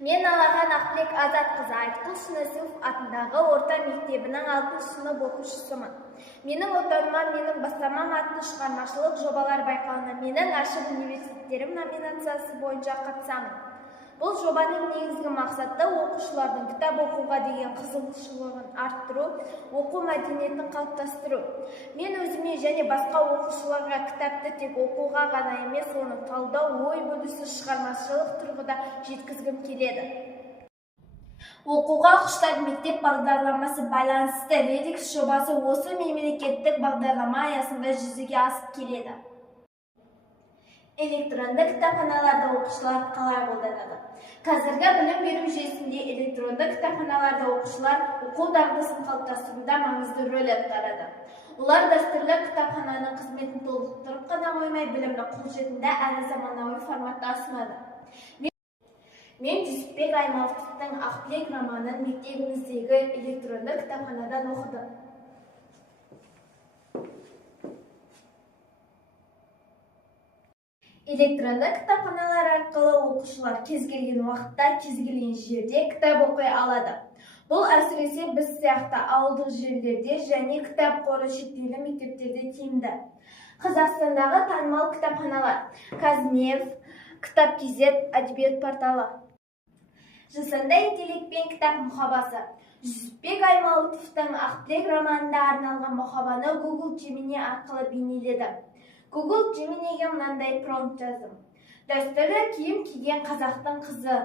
Мен Алахан Ақбілек Азатқызы Айтқұл Шынысов атындағы орта мектебінің 6 сынып оқушысымын. Менің отаныма менің бастамам атты шығармашылық жобалар байқауына менің ашық университеттерім номинациясы бойынша қатысамын. Бұл жобаның негізгі мақсаты оқушылардың кітап оқуға деген қызығушылығын арттыру, оқу мәдениетін қалыптастыру. Мен өзіме және басқа оқушыларға кітапты тек оқуға ғана емес, оны талдау, ой бөлісу, шығармашылық тұрғыда жеткізгім келеді. Оқуға құштар мектеп бағдарламасы байланысты Редикс жобасы осы мемлекеттік бағдарлама аясында жүзеге асып келеді. Электронды кітапханаларда оқушылар қалай қолданады? Қазіргі білім беру жүйесінде электронды кітапханаларда оқушылар оқу дағдысын қалыптастыруда маңызды рөл атқарады. Олар дәстүрлі кітапхананың қызметін толықтырып қана қоймай, білімді қолжетімді әрі заманауи форматта ұсынады. Мен Жүсіпбек Аймауытовтың Ақбілек романын мектебіміздегі электронды кітапханадан оқыдым. Электронды кітапханалар арқылы оқушылар кез келген уақытта, кез келген жерде кітап оқи алады. Бұл әсіресе біз сияқты ауылдық жерлерде және кітап қоры шектеулі мектептерде тиімді. Қазақстандағы танымал кітапханалар: Казнев, Кітап.кз, әдебиет порталы. Жасанды интеллект пен кітап мұхабасы. Жүсіпбек Аймауытовтың Ақбілек романында арналған мұхабаны Google Gemini арқылы бейнеледі. Google Gemini'ге мынандай промпт жаздым: дәстүрлі киім киген қазақтың қызы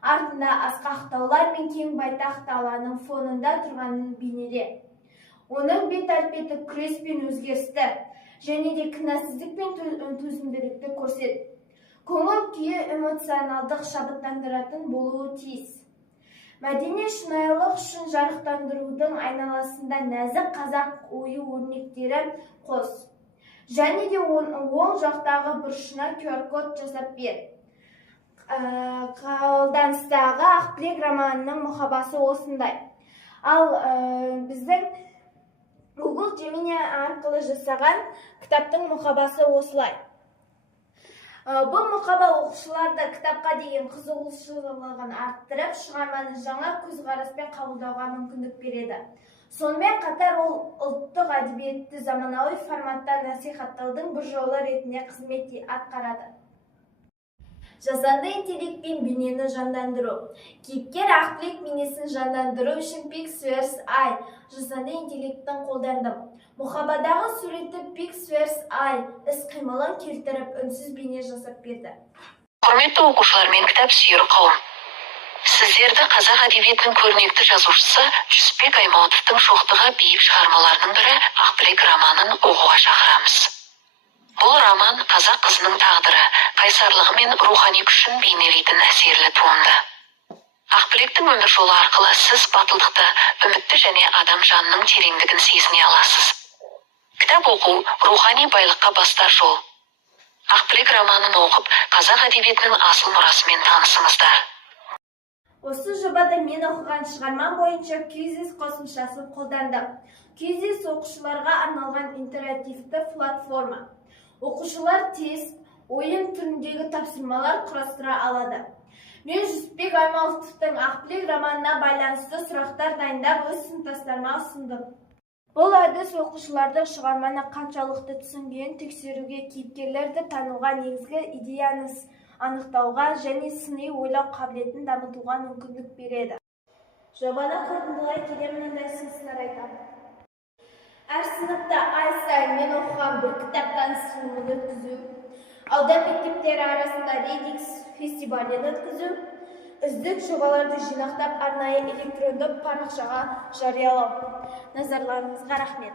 артында асқақ таулар мен кең байтақ даланың фонында тұрғанын бейнеле. Оның бет-әлпеті күрес пен өзгерісті және де кінәсіздік пен төзімділікті көрсет. Көңіл күйі эмоционалдық шабыттандыратын болуы тиіс. Мәдени шынайылық үшін жарықтандырудың айналасында нәзік қазақ ою-өрнектері қос. Және де оң жақтағы бұрышына QR-код жасап бер. Қолданыстағы Ақбілек романының мұхабасы осындай. Ал біздің Google Gemini арқылы жасаған кітаптың мұхабасы осылай. Бұл мұхаба оқушыларды кітапқа деген қызығушылығын арттырып, шығарманы жаңа көзқараспен қабылдауға мүмкіндік береді. Сонымен қатар ол ұлттық әдебиетті заманауи форматта насихаттаудың бір жолы ретінде қызмет атқарады. Жасанды интеллект пен бейнені жандандыру. Кейіпкер Ақбілек бейнесін жандандыру үшін Pixverse.ai жасанды интеллекттің қолдандым. Мұхабадағы суретті Pixverse.ai іс-қимылын келтіріп, үнсіз бейне жасап берді. Құрметті оқушылар мен кітап сүйер қауым. Сіздерді қазақ әдебиетінің көрнекті жазушысы Жүсіпбек Аймауытовтың шоқтығы биік шығармаларының бірі Ақбілек романын оқуға шақырамыз. Бұл роман қазақ қызының тағдыры, қайсарлығы мен рухани күшін бейнелейтін әсерлі туынды. Ақбілектің өмір жолы арқылы сіз батылдықты, үмітті және адам жанының тереңдігін сезіне аласыз. Кітап оқу рухани байлыққа бастар жол. Ақбілек романын оқып, қазақ әдебиетінің асыл мұрасымен танысыңыздар. Осы жобада мен оқыған шығармам бойынша Quizizz қосымшасын қолдандым. Quizizz оқушыларға арналған интерактивті платформа. Оқушылар тест, ойын түріндегі тапсырмалар құрастыра алады. Мен Жүсіпбек Аймауытовтың Ақбілек романына байланысты сұрақтар дайындап, өз сыныптастарыма ұсындым. Бұл әдіс оқушылардың шығарманы қаншалықты түсінгенін тексеруге, кейіпкерлерді тануға, негізгі идеяны анықтауға және сыни ойлау қабілетін дамытуға мүмкіндік береді. Жобаны қорытындылай келе мынандай ұсыныстар айтамын. Әр сыныпта ай сайын мен оқыған бір кітап таныстырылымын өткізу, аудан мектептері арасында Редикс фестивалін өткізу, үздік жобаларды жинақтап арнайы электронды парақшаға жариялау. Назарларыңызға рахмет.